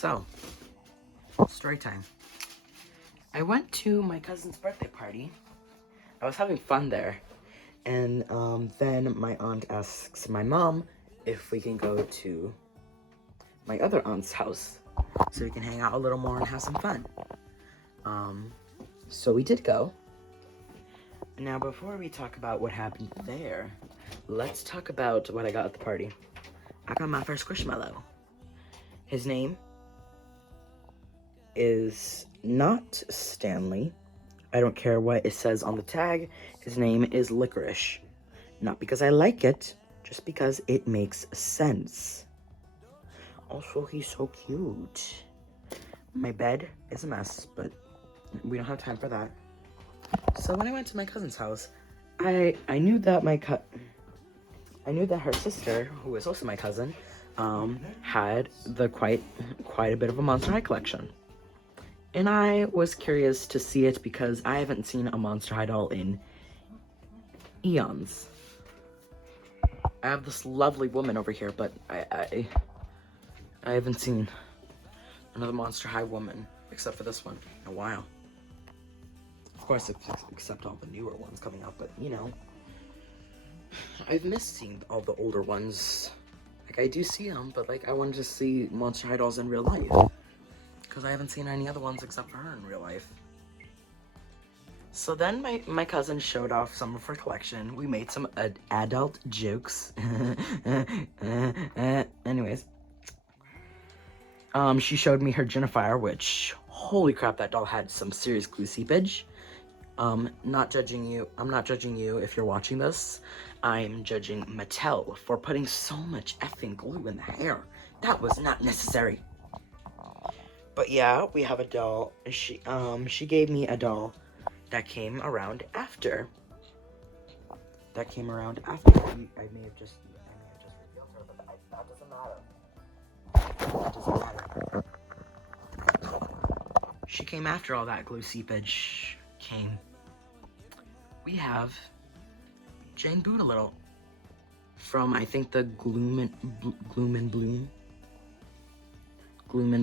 So, story time. I went to my cousin's birthday party. I was having fun there. And then my aunt asks my mom if we can go to my other aunt's house so we can hang out a little more and have some fun. So we did go. Now, before we talk about what happened there, let's talk about what I got at the party. I got my first squishmallow. His name is not Stanley. I don't care what it says on the tag. His name is Licorice. Not because I like it, just because it makes sense. Also, he's so cute. My bed is a mess, but we don't have time for that. So when I went to my cousin's house, I knew that her sister, who is also my cousin, had quite a bit of a Monster High collection. And I was curious to see it because I haven't seen a Monster High doll in eons. I have this lovely woman over here, but I haven't seen another Monster High woman, except for this one, in a while. Of course, except all the newer ones coming out, but, you know. I've missed seeing all the older ones. Like, I do see them, but, like, I wanted to see Monster High dolls in real life. Because I haven't seen any other ones except for her in real life. So then my cousin showed off some of her collection. We made some adult jokes. Anyways. She showed me her Jennifer, which, holy crap, that doll had some serious glue seepage. Not judging you. I'm not judging you if you're watching this. I'm judging Mattel for putting so much effing glue in the hair. That was not necessary. But yeah, we have a doll. She gave me a doll that came around after. I may have just revealed her, but that doesn't matter. She came after all that glue seepage came. We have Jane Boolittle from, I think, the Gloom and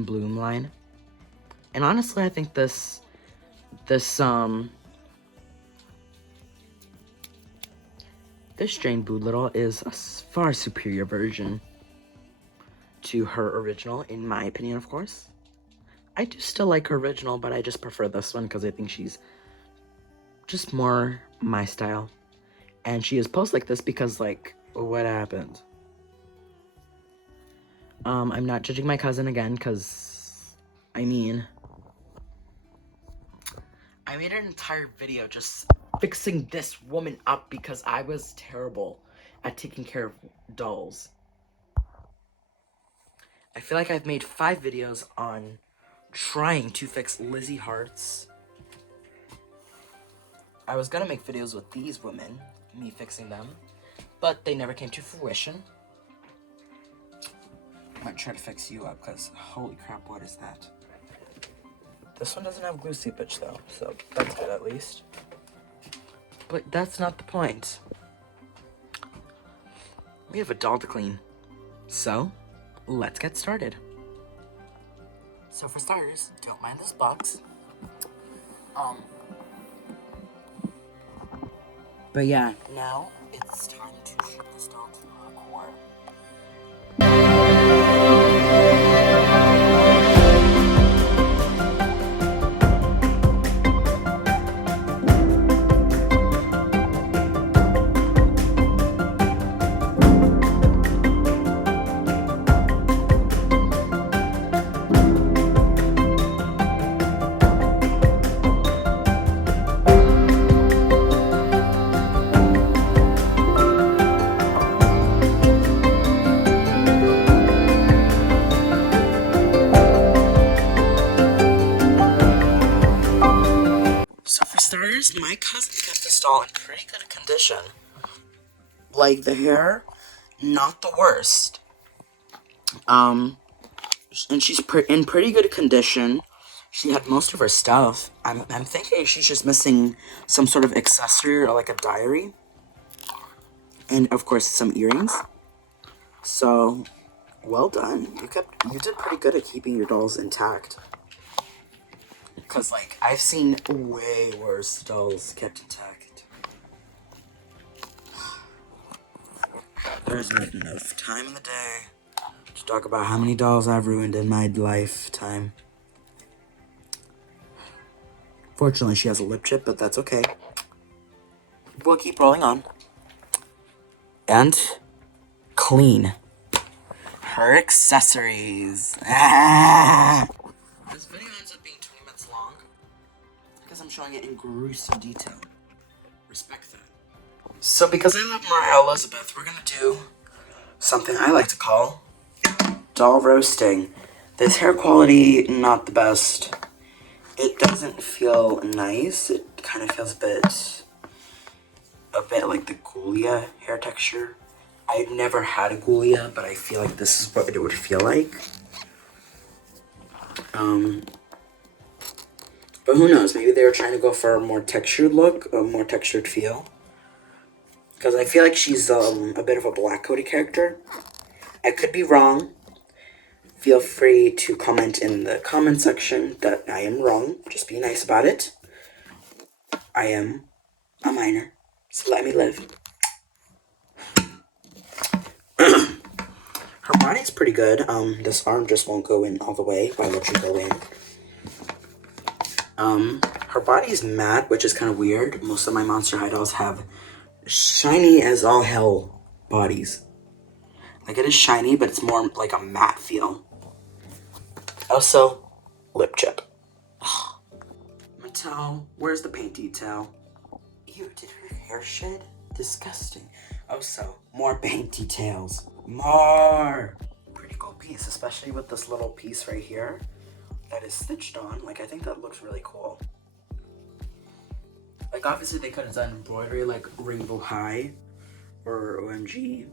Bloom line. And honestly, I think this Jane Boolittle is a far superior version to her original, in my opinion, of course. I do still like her original, but I just prefer this one because I think she's just more my style. And she is posed like this because, like, what happened? I'm not judging my cousin again because, I mean, I made an entire video just fixing this woman up because I was terrible at taking care of dolls. I feel like I've made 5 videos on trying to fix Lizzie Hart's. I was gonna make videos with these women, me fixing them, but they never came to fruition. I might try to fix you up, because holy crap, what is that? This one doesn't have glue seepage though, so that's good at least. But that's not the point. We have a doll to clean. So, let's get started. So for starters, don't mind this box. But yeah, now it's time to ship this doll to her core. My cousin kept this doll in pretty good condition. Like, the hair, not the worst. And she's in pretty good condition. She had most of her stuff. I'm thinking she's just missing some sort of accessory or like a diary. And of course some earrings. So Well done. You did pretty good at keeping your dolls intact. Because, like, I've seen way worse dolls kept intact. There's not enough time in the day to talk about how many dolls I've ruined in my lifetime. Fortunately, she has a lip chip, but that's okay. We'll keep rolling on. And clean her accessories. This video ends up being 20 minutes long because I'm showing it in gruesome detail. Respect that. So because I love Mariah Elizabeth, we're gonna do something I like to call doll roasting. This hair quality, not the best. It doesn't feel nice. It kind of feels a bit like the Ghoulia hair texture. I've never had a Ghoulia, but I feel like this is what it would feel like. But who knows? Maybe they were trying to go for a more textured look, a more textured feel. Because I feel like she's a bit of a Black Cody character. I could be wrong. Feel free to comment in the comment section that I am wrong. Just be nice about it. I am a minor, so let me live. Her body's pretty good. This arm just won't go in all the way. Why won't you go in? Her body's matte, which is kind of weird. Most of my Monster High dolls have shiny as all hell bodies. Like, it is shiny, but it's more like a matte feel. Also, lip chip. Mattel, where's the paint detail? Ew, did her hair shed? Disgusting. Also, more paint details. More! Pretty cool piece, especially with this little piece right here that is stitched on. Like, I think that looks really cool. Like, obviously they could have done embroidery like Rainbow High or OMG.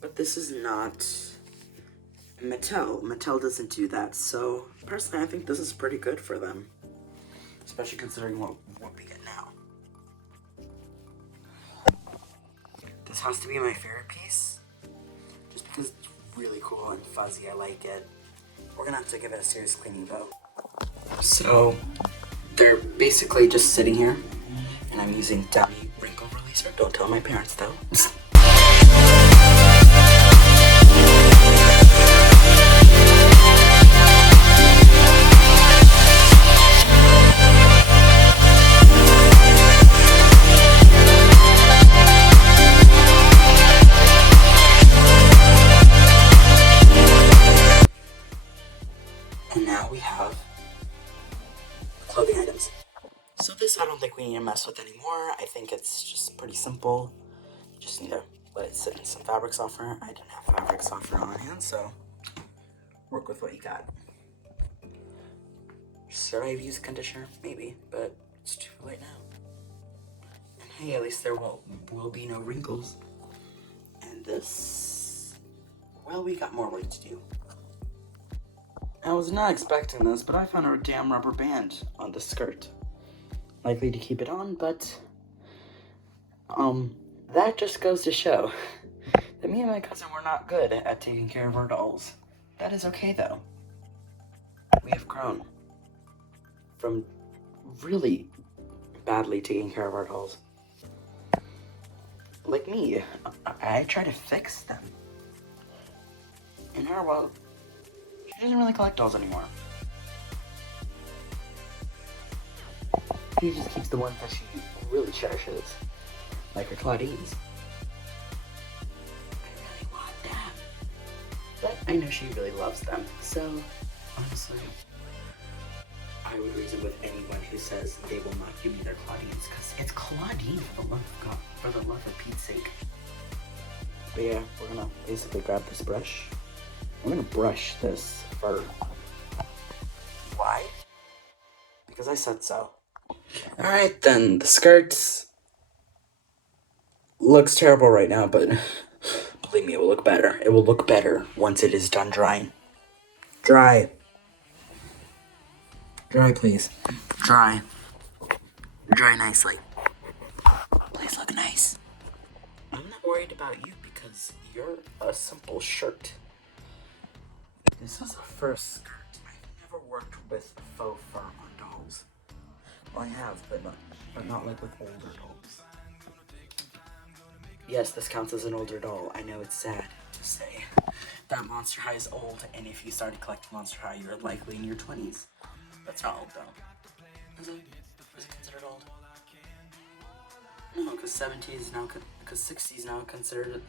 But this is not Mattel. Mattel doesn't do that. So, personally, I think this is pretty good for them. Especially considering what we get now. This has to be my favorite piece. Just because it's really cool and fuzzy, I like it. We're gonna have to give it a serious cleaning though. So, they're basically just sitting here. And I'm using dummy wrinkle releaser. Don't tell my parents though. And now we have clothing items. So this I don't think we need to mess with anymore. I think it's just pretty simple. You just need to let it sit in some fabric softener. I didn't have fabric softener on hand, so work with what you got. Should I have used conditioner? Maybe, but it's too late now. And hey, at least there will be no wrinkles. And this, well, we got more work to do. I was not expecting this, but I found a damn rubber band on the skirt. Likely to keep it on, but that just goes to show that me and my cousin were not good at taking care of our dolls. That is okay though. We have grown from really badly taking care of our dolls. Like me, I try to fix them. And her, well, she doesn't really collect dolls anymore. She just keeps the ones that she really cherishes, like her Claudines. I really want them, but I know she really loves them. So, honestly, I would reason with anyone who says they will not give me their Claudines, because it's Claudine, for the love of God, for the love of Pete's sake. But yeah, we're gonna basically grab this brush. We're gonna brush this fur. Why? Because I said so. Alright then, the skirts looks terrible right now, but believe me, it will look better. It will look better once it is done drying. Dry. Dry, please. Dry. Dry nicely. Please look nice. I'm not worried about you because you're a simple shirt. This is a first skirt. I've never worked with faux fur on dolls. Well, I have, but not like with older dolls. Yes, this counts as an older doll. I know it's sad to say that Monster High is old, and if you started collecting Monster High, you're likely in your 20s. That's not old, though. Is it? Is it considered old? No, because 70s now, because 60s now considered it.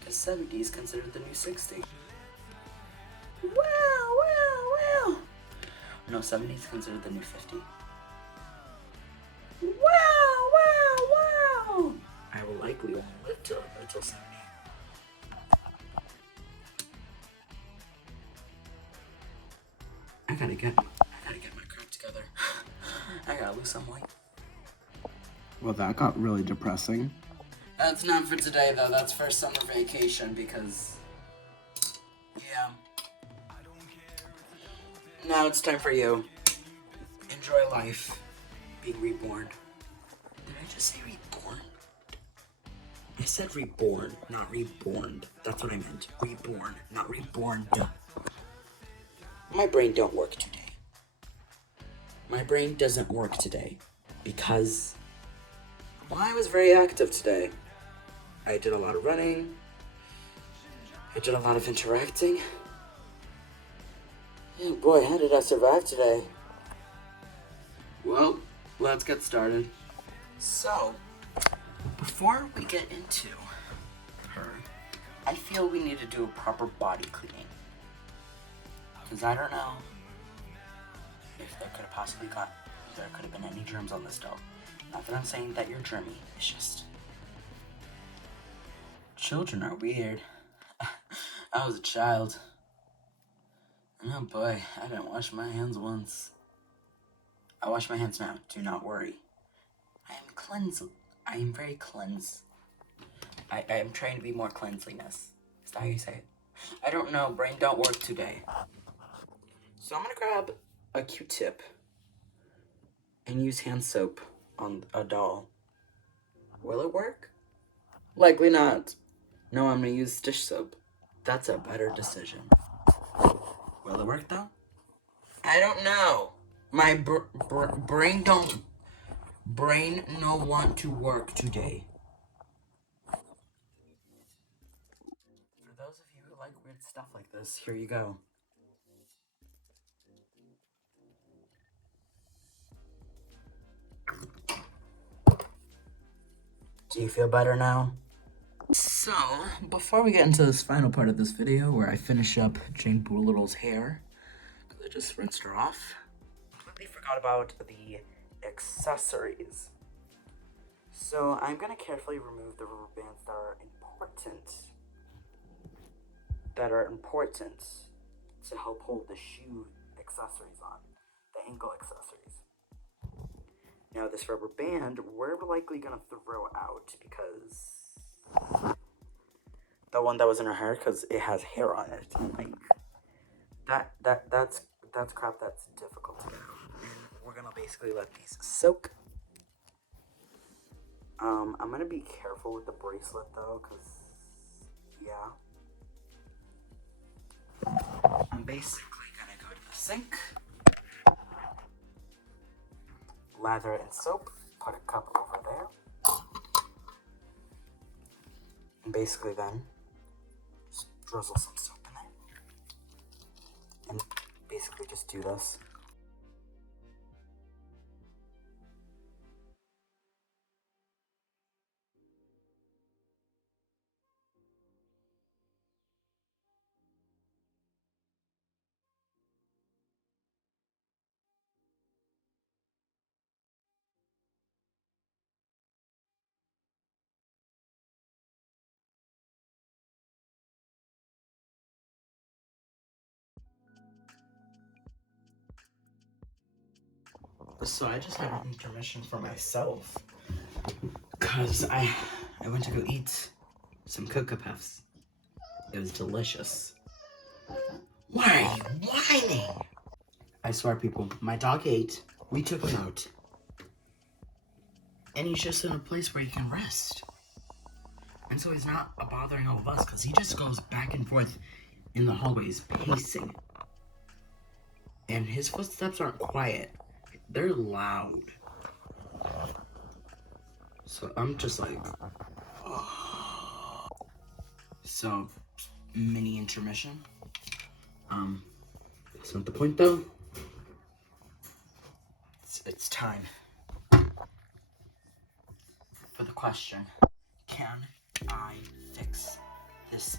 Because 70s considered the new 60. Wow. No, 70s considered the new 50. Wow. I will likely only live till 70. I gotta get my crap together. I gotta lose some weight. Well, that got really depressing. That's not for today, though. That's for summer vacation, because... yeah. Now it's time for you. Enjoy life. Being reborn. Did I just say reborn? I said reborn, not reborn. That's what I meant. Reborn, not reborn. My brain don't work today. My brain doesn't work today because... well, I was very active today. I did a lot of running. I did a lot of interacting. Yeah, boy, how did I survive today? Well, let's get started. So, before we get into her, I feel we need to do a proper body cleaning. Because I don't know if there could have been any germs on this doll. Not that I'm saying that you're germy, it's just... children are weird. I was a child. Oh boy, I didn't wash my hands once. I wash my hands now, do not worry. I am cleansed. I am very cleansed. I am trying to be more cleanliness. Is that how you say it? I don't know, brain don't work today. So I'm gonna grab a Q-tip and use hand soap on a doll. Will it work? Likely not. No, I'm gonna use dish soap. That's a better decision. Will it work though? I don't know. My brain no want to work today. For those of you who like weird stuff like this, here you go. Do you feel better now? So, before we get into this final part of this video where I finish up Jane Boolittle's hair, because I just rinsed her off, I completely forgot about the accessories. So, I'm going to carefully remove the rubber bands that are important to help hold the shoe accessories on, the ankle accessories. Now, this rubber band, we're likely going to throw out because the one that was in her hair, because it has hair on it. Like, that's crap that's difficult to get out. And we're going to basically let these soak. I'm going to be careful with the bracelet, though, because, yeah. I'm basically going to go to the sink, lather it in soap, put a cup over there, and basically then just drizzle some soap in there, and basically just do this. So I just had an intermission for myself, because I went to go eat some Cocoa Puffs. It was delicious. Why are you whining? I swear, people, my dog ate, we took him out, and he's just in a place where he can rest. And so he's not bothering all of us, because he just goes back and forth in the hallways pacing. And his footsteps aren't quiet. They're loud. So I'm just like... So, mini intermission. That's not the point though. It's time for the question. Can I fix this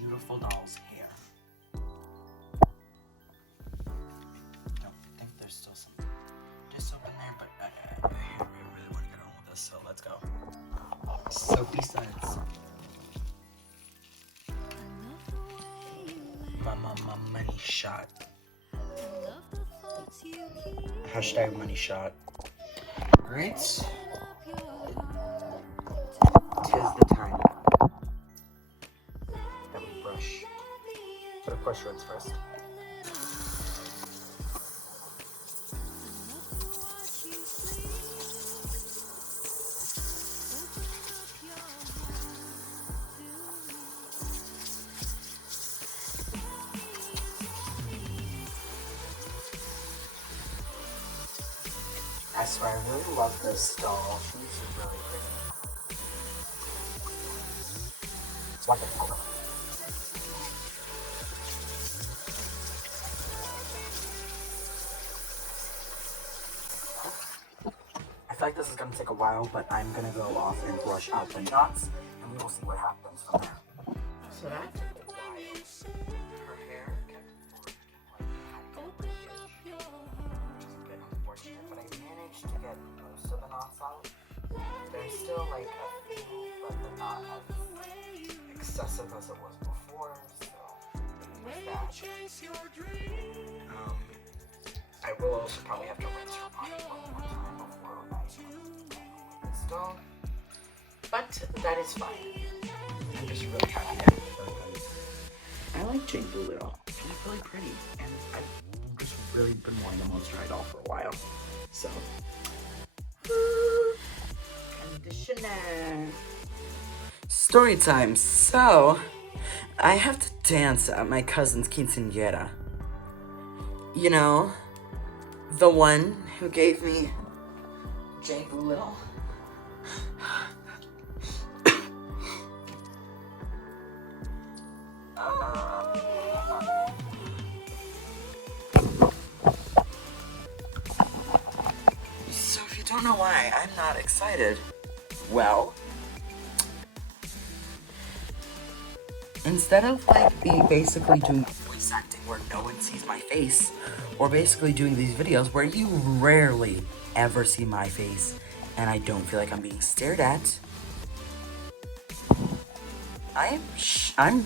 beautiful doll's hair? I don't think there's still some soap in there, but I really want to get on with this, so let's go. Soapy suds. My money shot. Hashtag money shot. Alright. Tis the time that we brush. But of course, rinse first. I swear, I really love this doll. She's really pretty. It's wonderful. I feel like this is gonna take a while, but I'm gonna go off and brush out the knots, and we will see what happens from there. So that took a while. Her hair kept which is a bit unfortunate, but I managed to get most of the knots out. There's still like a few, but they're not as excessive as it was before, so there's that. I will also probably have to rinse her body one more time before I install. But that is fine. I'm just really happy that I like Jane Boolittle. She's really pretty, and I've just really been wanting a Monster High doll for a while. So, conditioner. Story time. So, I have to dance at my cousin's quinceañera. You know, the one who gave me Jane Boolittle. So if you don't know why I'm not excited, well, instead of basically doing voice acting where no one sees my face, or basically doing these videos where you rarely ever see my face and I don't feel like I'm being stared at, I'm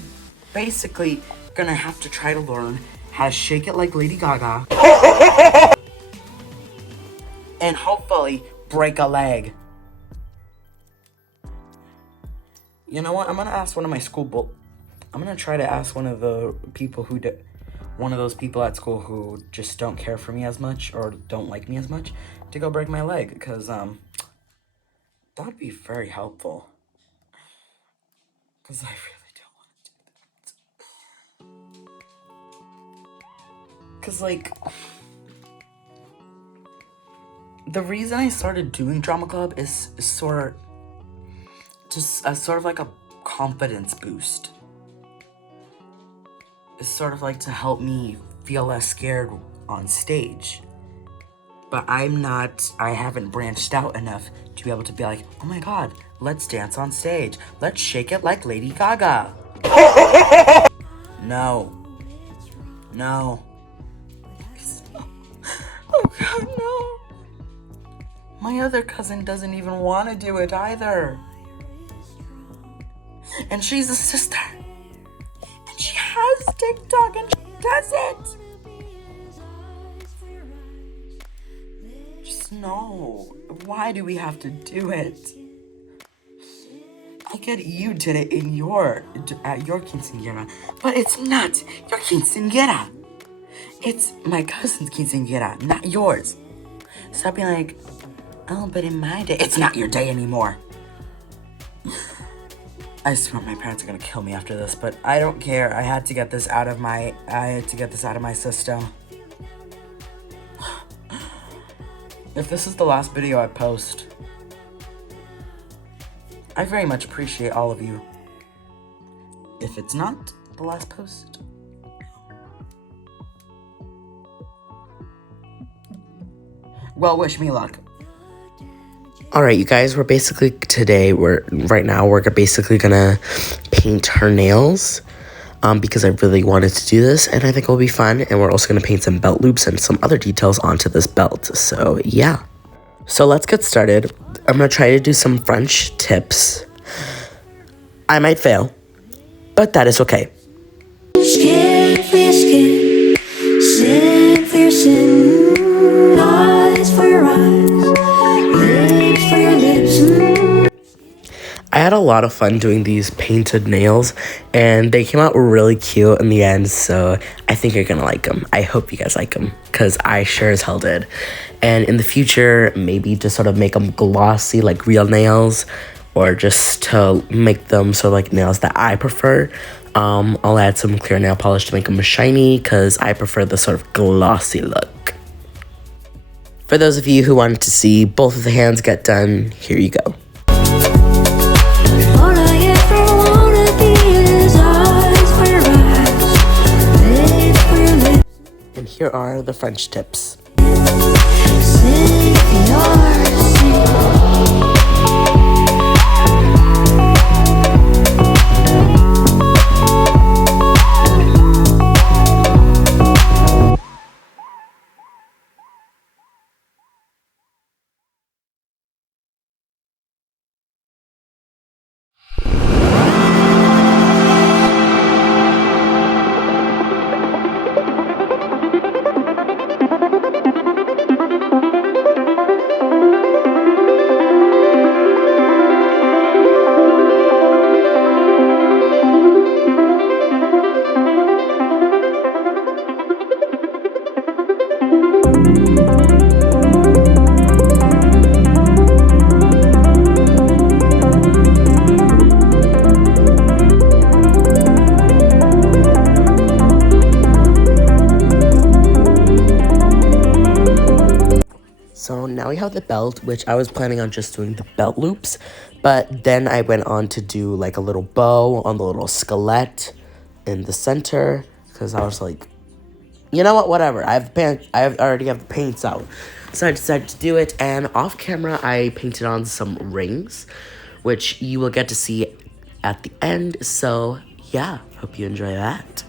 basically gonna have to try to learn how to shake it like Lady Gaga and hopefully break a leg. You know what? I'm gonna ask one of my I'm gonna try to ask one of the people one of those people at school who just don't care for me as much or don't like me as much to go break my leg, because that'd be very helpful. Because I really don't want to do that. Because the reason I started doing drama club is sort of like a confidence boost. It's sort of like to help me feel less scared on stage. But I haven't branched out enough to be able to be like, oh my god, let's dance on stage. Let's shake it like Lady Gaga. No. No. Oh god, no. My other cousin doesn't even want to do it either. And she's a sister. And she has TikTok and she does it. Just no. Why do we have to do it? I get you did it at your quinceañera, but it's not your quinceañera. It's my cousin's quinceañera, not yours. Stop being like, oh, but in my day, it's not your day anymore. I swear my parents are gonna kill me after this, but I don't care. I had to get this out of my system. If this is the last video I post, I very much appreciate all of you. If it's not the last post, well, wish me luck. Alright, you guys, right now we're basically gonna paint her nails, because I really wanted to do this, and I think it'll be fun, and we're also gonna paint some belt loops and some other details onto this belt, so yeah. So let's get started. I'm gonna try to do some French tips. I might fail, but that is okay. Skin for your skin, sin for your sin, eyes for your eyes, lips for your lips. I had a lot of fun doing these painted nails, and they came out really cute in the end, so I think you're gonna like them. I hope you guys like them, because I sure as hell did. And in the future, maybe to sort of make them glossy like real nails, or just to make them sort of like nails that I prefer, I'll add some clear nail polish to make them shiny, because I prefer the sort of glossy look. For those of you who wanted to see both of the hands get done, here you go. All I ever wanna be is eyes for your eyes, lips for your lips. And here are the French tips. Sin for your sin. So now we have the belt, which I was planning on just doing the belt loops, but then I went on to do like a little bow on the little skeleton in the center, because I was like, you know what, whatever, I already have the paints out. So I decided to do it, and off camera I painted on some rings, which you will get to see at the end, so yeah, hope you enjoy that.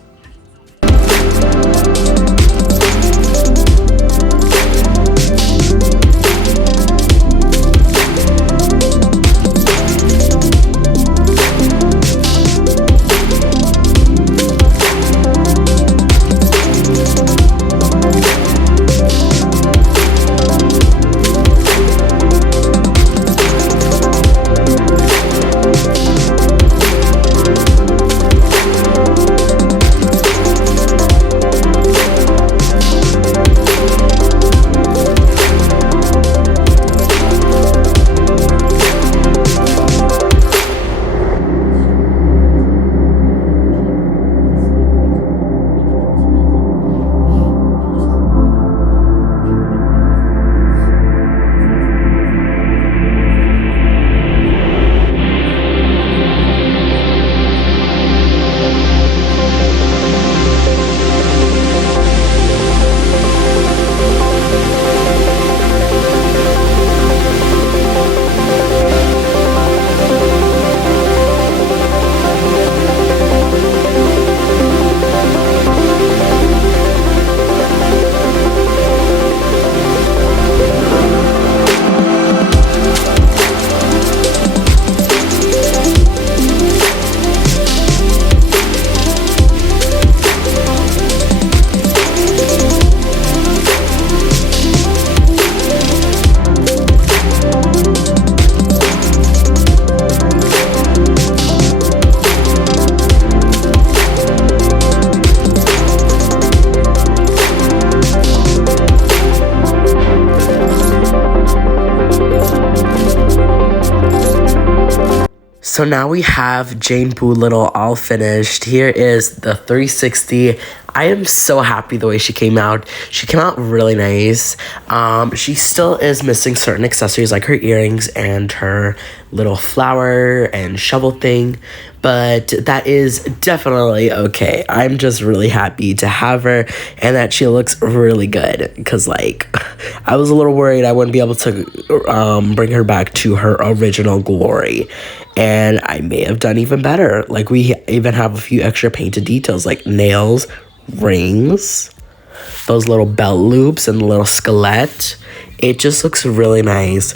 So now we have Jane Boolittle all finished. Here is the 360. I am so happy the way she came out. She came out really nice. She still is missing certain accessories like her earrings and her little flower and shovel thing, but that is definitely okay. I'm just really happy to have her and that she looks really good, because like I was a little worried I wouldn't be able to bring her back to her original glory, and I may have done even better. Like, we even have a few extra painted details like nails, rings, those little belt loops, and the little skelette. It just looks really nice.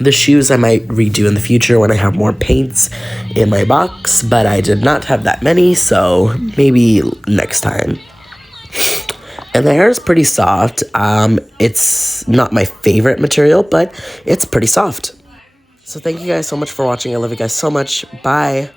The shoes I might redo in the future when I have more paints in my box, but I did not have that many, so maybe next time. And the hair is pretty soft. It's not my favorite material, but it's pretty soft. So thank you guys so much for watching. I love you guys so much. Bye.